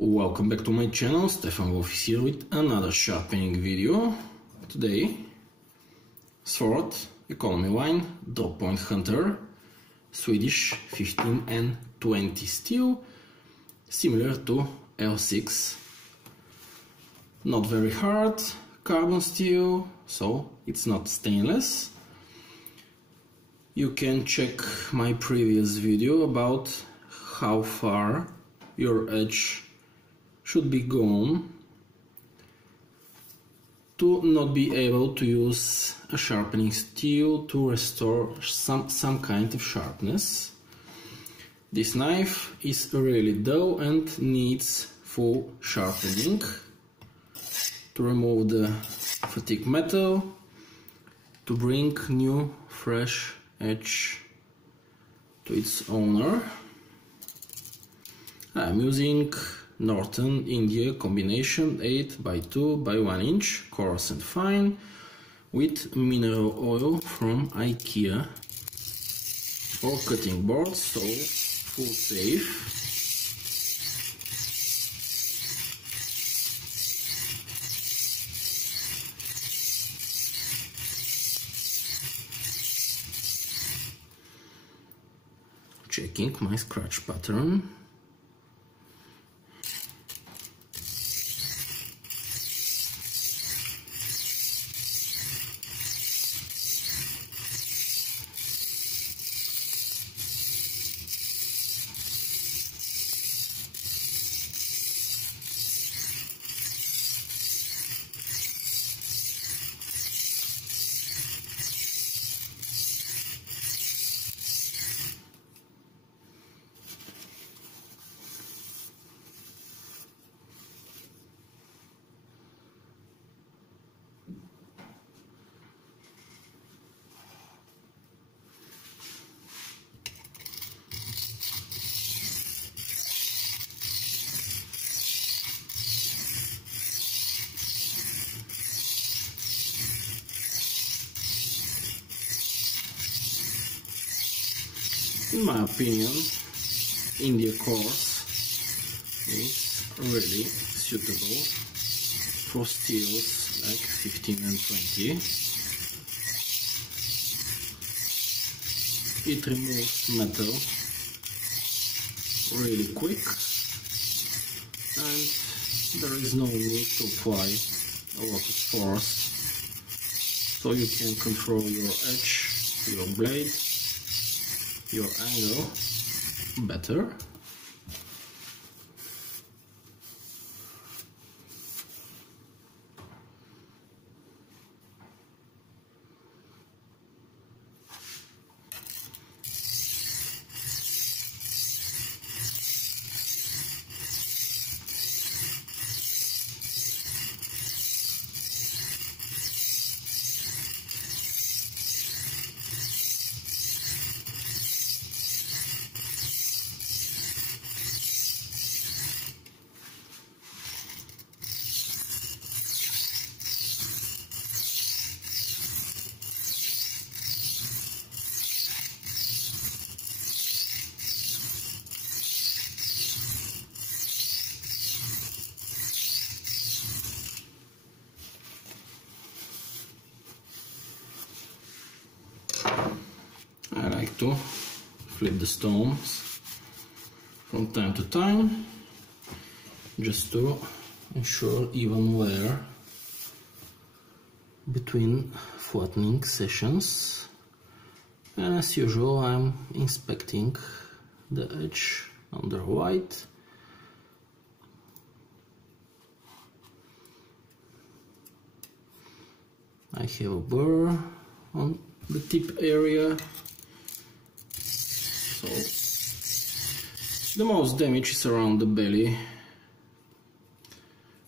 Welcome back to my channel. Stefan Wolf is here with another sharpening video. Today, sword, economy line, drop point hunter, Swedish 15 and 20 steel, similar to L6. Not very hard, carbon steel, so it's not stainless. You can check my previous video about how far your edge should be gone to not be able to use a sharpening steel to restore some kind of sharpness. This knife is really dull and needs full sharpening to remove the fatigue metal, to bring new fresh edge to its owner. I'm using Norton India combination 8x2 by 1 inch, coarse and fine, with mineral oil from IKEA for cutting boards, so full safe. Checking my scratch pattern. In my opinion, India coarse is really suitable for steels like 15 and 20. It removes metal really quick and there is no need to apply a lot of force, so you can control your edge, your blade, your angle better. I like to flip the stones from time to time just to ensure even wear between flattening sessions, and as usual I'm inspecting the edge under white. I have a burr on the tip area, so the most damage is around the belly.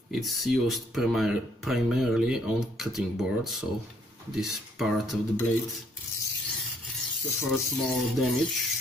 It's used primarily on cutting boards, so this part of the blade suffers more damage.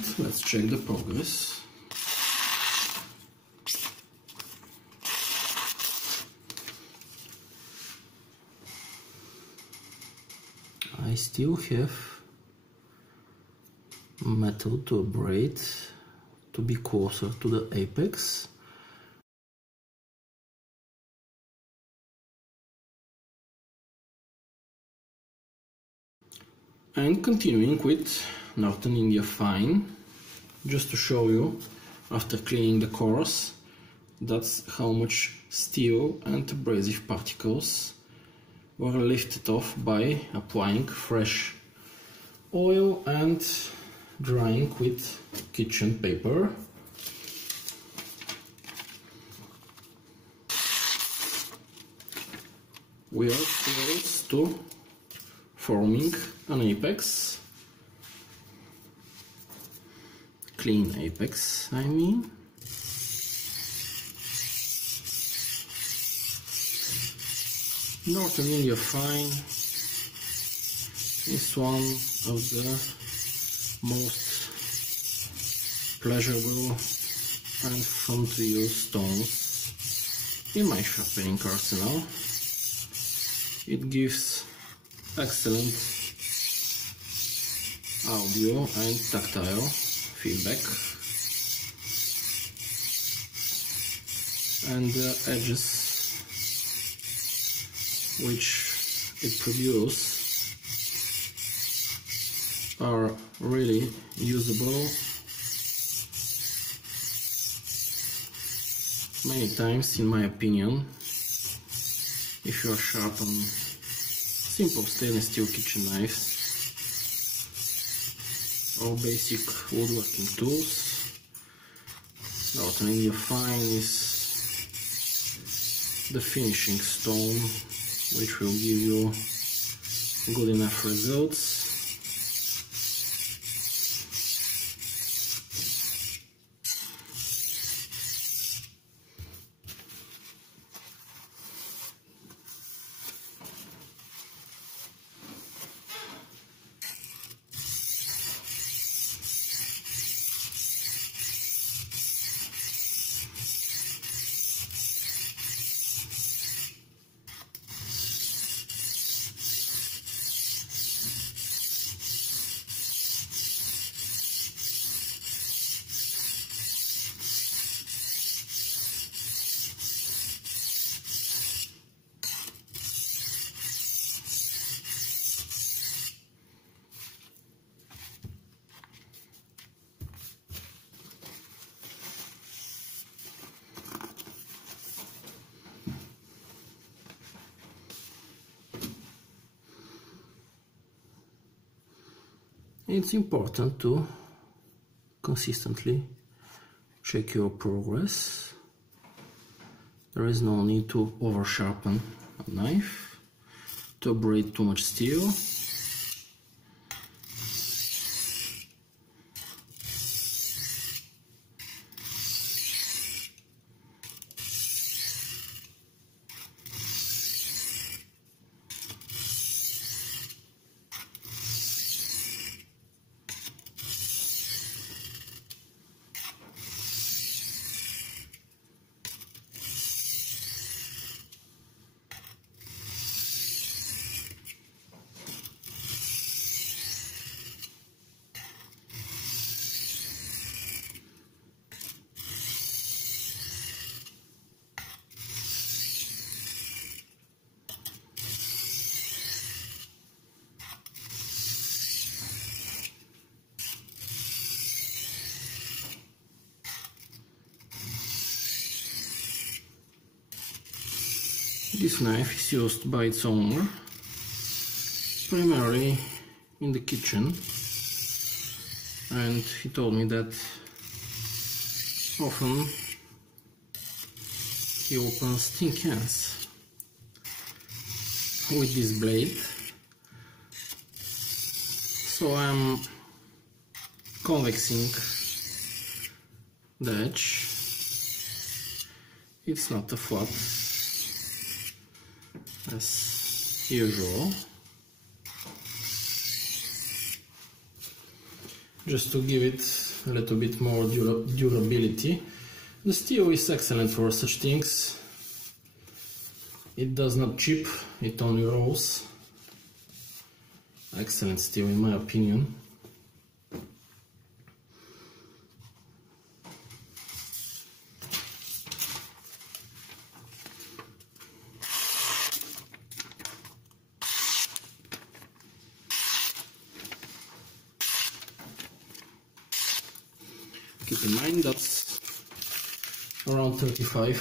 and let's check the progress. I still have metal to abrade to be closer to the apex. And continuing with Norton India Fine, just to show you, after cleaning the cores, that's how much steel and abrasive particles were lifted off by applying fresh oil and drying with kitchen paper. We are close to forming an apex, clean apex, I mean. Norton India Fine is one of the most pleasurable and fun to use stones in my sharpening arsenal. It gives excellent audio and tactile feedback, and the edges which it produces are really usable many times, in my opinion. If you are sharp on simple stainless steel kitchen knives or basic woodworking tools, Norton India Fine is the finishing stone which will give you good enough results. It's important to consistently check your progress. There is no need to over sharpen a knife, to abrade too much steel. This knife is used by its owner primarily in the kitchen, and he told me that often he opens tin cans with this blade. So I'm convexing the edge. It's not a flat as usual. just to give it a little bit more durability. The steel is excellent for such things. It does not chip, it only rolls. Excellent steel in my opinion. Keep in mind that's around 35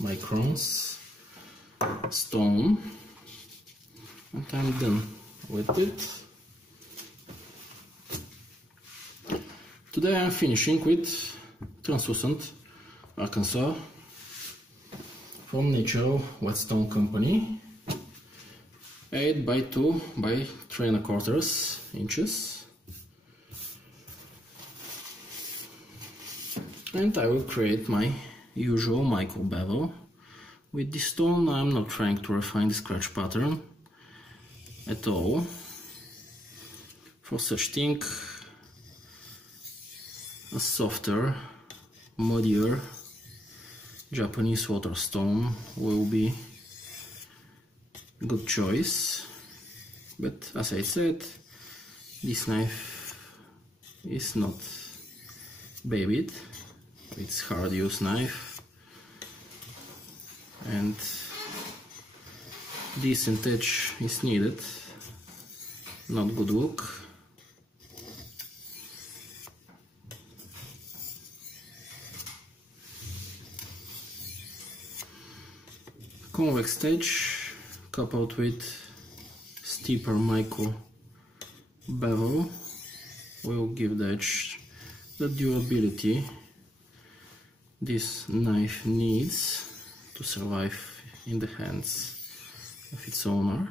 microns stone, and I'm done with it. Today I'm finishing with translucent Arkansas from Natural Whetstone Company, 8 by 2 by 3¼ inches. And I will create my usual micro bevel. With this stone I'm not trying to refine the scratch pattern at all. For such thing, a softer, muddier Japanese water stone will be a good choice. But as I said, this knife is not babied. It's hard use knife and decent edge is needed, not good look. Convex edge coupled with steeper micro bevel will give the edge the durability this knife needs to survive in the hands of its owner.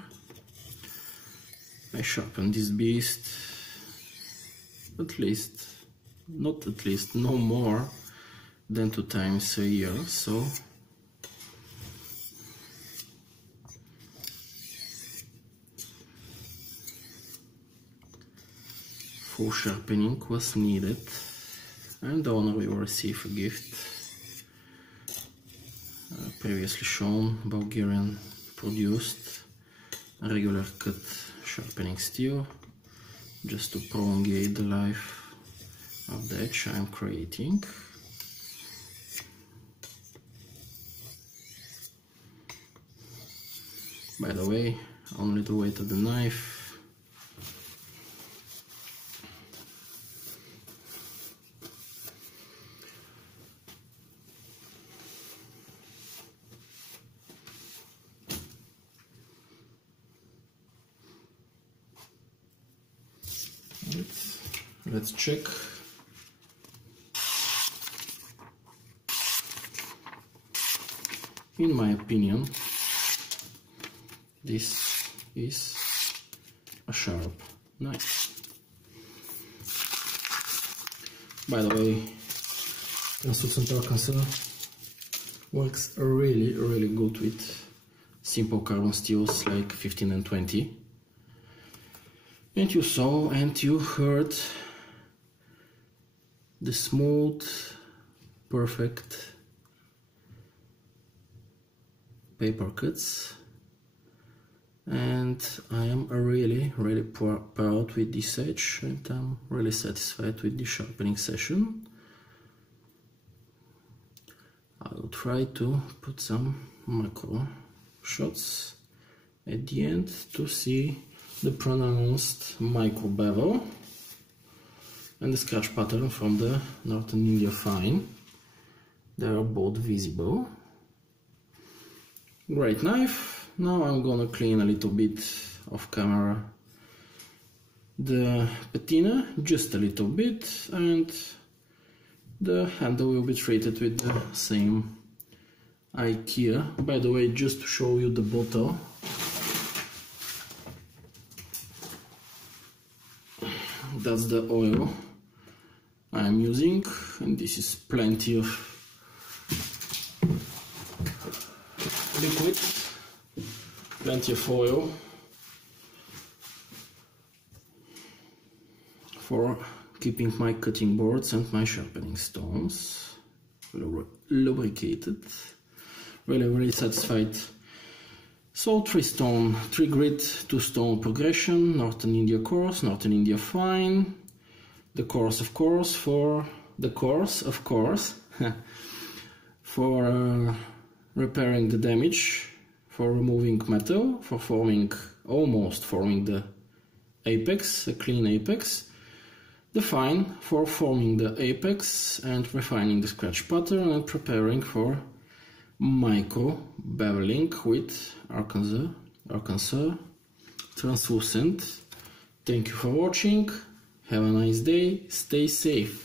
I sharpen this beast no more than 2 times a year, so full sharpening was needed, and the owner will receive a gift. Previously shown Bulgarian produced regular cut sharpening steel, just to prolongate the life of the edge I am creating. By the way, only the weight of the knife. Let's check. In my opinion, this is a sharp knife. By the way, translucent Arkansas works really good with simple carbon steels like 15 and 20. And you saw and you heard the smooth, perfect paper cuts, and I am really proud with this edge, and I'm really satisfied with the sharpening session. I will try to put some macro shots at the end to see the pronounced micro bevel and the scratch pattern from the Norton India Fine. They are both visible. Great knife. Now I'm gonna clean a little bit off camera the patina, just a little bit, and the handle will be treated with the same IKEA. By the way, just to show you the bottle, that's the oil I'm using, and this is plenty of liquid, plenty of oil for keeping my cutting boards and my sharpening stones lubricated. Really satisfied. So 3 grit, 2 stone progression, Norton India coarse, Norton India fine, the coarse of course for for repairing the damage, for removing metal, for almost forming the apex, a clean apex, the fine for forming the apex and refining the scratch pattern and preparing for micro beveling with Arkansas translucent. Thank you for watching, have a nice day, stay safe.